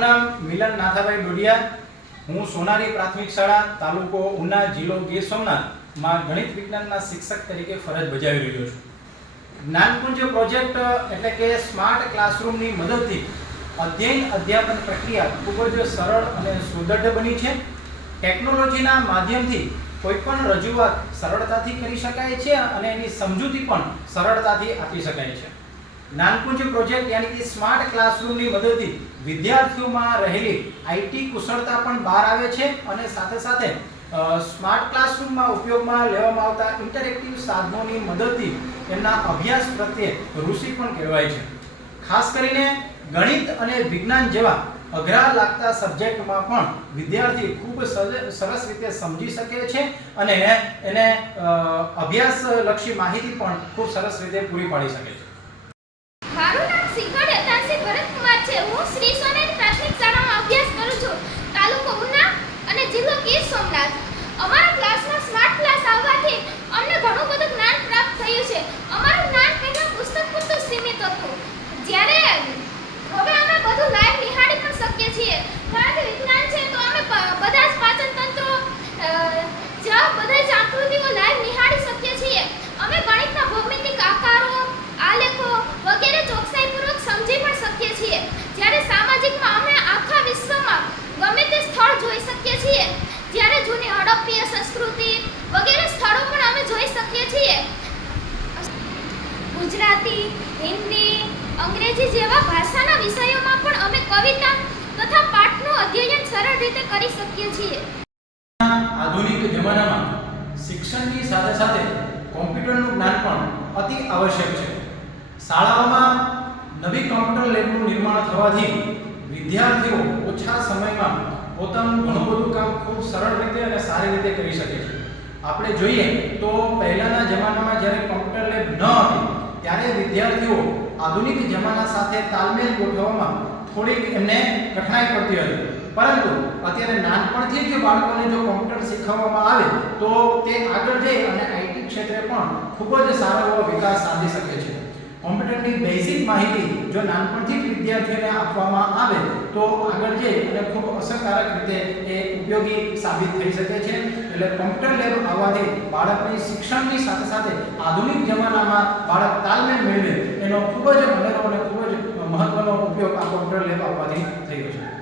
નામ મિલન નાથાભાઈ ડોડિયા. હું સોનારી પ્રાથમિક શાળા, તાલુકો ઉના, જિલ્લો ગીર સોમનાથમાં ગણિત વિજ્ઞાનના શિક્ષક તરીકે ફરજ બજાવી રહ્યો છું. જ્ઞાનપુંજ પ્રોજેક્ટ, એટલે કે સ્માર્ટ ક્લાસરૂમની મદદથી અધ્યયન, અધ્યાપન પ્રક્રિયા ખૂબ જ સરળ અને સુદૃઢ બની છે. ટેકનોલોજીના માધ્યમથી કોઈપણ રજૂઆત સરળતાથી કરી શકાય છે અને એની સમજૂતી પણ સરળતાથી આપી શકાય છે. જ્ઞાનપુંજ પ્રોજેક્ટ યાની કે સ્માર્ટ ક્લાસરૂમની મદદથી વિદ્યાર્થીઓમાં રહેલી આઈટી કુશળતા પણ બહાર આવે છે અને સાથે સાથે સ્માર્ટ ક્લાસરૂમમાં ઉપયોગમાં લેવામાં આવતા ઇન્ટરેક્ટિવ સાધનોની મદદથી એમના અભ્યાસ પ્રત્યે ઋષિ પણ કહેવાય છે. ખાસ કરીને ગણિત અને વિજ્ઞાન જેવા અઘરા લાગતા સબ્જેક્ટમાં પણ વિદ્યાર્થી ખૂબ સર- સરસ રીતે સમજી શકે છે અને એને અભ્યાસલક્ષી માહિતી પણ ખૂબ સરસ રીતે પૂરી પાડી શકે છે મારું નામ શિખર યતાંશી ભરતકુમાર છે હું શ્રી સોનેરી પ્રાથમિક શાળામાં અભ્યાસ કરું છું તાલુકો ઉના અને જિલ્લો ગીર સોમનાથ અમારા ક્લાસમાં સ્માર્ટ ક્લાસ આવવાથી અમને ઘણું બધું જ્ઞાન પ્રાપ્ત થયું છે અમારું જ્ઞાન પહેલા પુસ્તક પૂરતું જ સીમિત હતું જ્યારે હવે અમે બધું લાઈવ નિહાળી પણ શકીએ છીએ વિજ્ઞાન છે, તો અમે બધા જ પાચન તંત્રો બધા જ આકૃતિઓ લાઈવ નિહાળી શકીએ છીએ. અમે ગણિતના ભૌમિતિક આકારો, આલેખો વગેરે ચોકસાઈપૂર્વક સમજી પણ શકીએ છીએ. જ્યારે સામાજિકમાં અમે આખા વિશ્વમાં ગમે તે સ્થળ જોઈ શકીએ છીએ, જ્યારે જૂની હડપ્પીય સંસ્કૃતિ વગેરે સ્થળો પણ અમે જોઈ શકીએ છીએ. ગુજરાતી, હિન્દી, અંગ્રેજી જેવા ભાષાના વિષયોમાં પણ અમે કવિતા સરળ રીતે કરી શકીએ છીએ. આધુનિક જમાનામાં શિક્ષણની સાથે સાથે કોમ્પ્યુટરનું જ્ઞાન પણ અતિ આવશ્યક છે. શાળાઓમાં નવી કોમ્પ્યુટર લેબનું નિર્માણ થવાથી વિદ્યાર્થીઓ ઓછા સમયમાં પોતાનું ઘણું બધું કામ ખૂબ સરળ રીતે અને સારી રીતે કરી શકે છે. આપણે જોઈએ તો પહેલાંના જમાનામાં જ્યારે કોમ્પ્યુટર લેબ ન હતી, ત્યારે વિદ્યાર્થીઓ આધુનિક જમાના સાથે તાલમેલ ગોઠવવામાં થોડીક એમને કઠણાઈ પડતી હતી. પરંતુ અત્યારે નાનપણથી જ બાળકોને જો કોમ્પ્યુટર શીખવવામાં આવે, તો તે આગળ જઈ અને આઈટી ક્ષેત્રે પણ ખૂબ જ સારો એવો વિકાસ સાધી શકે છે. કોમ્પ્યુટરની બેઝિક માહિતી જો નાનપણથી જ વિદ્યાર્થીઓને આપવામાં આવે, તો આગળ જઈ અને ખૂબ અસરકારક રીતે એ ઉપયોગી સાબિત થઈ શકે છે. એટલે કોમ્પ્યુટર લેબ આવવાથી બાળકની શિક્ષણની સાથે સાથે આધુનિક જમાનામાં બાળક તાલમેલ મેળવે, એનો ખૂબ જ અનેરો અને ખૂબ જ મહત્વનો ઉપયોગ આ કોમ્પ્યુટર લેબ આવવાથી થયો છે.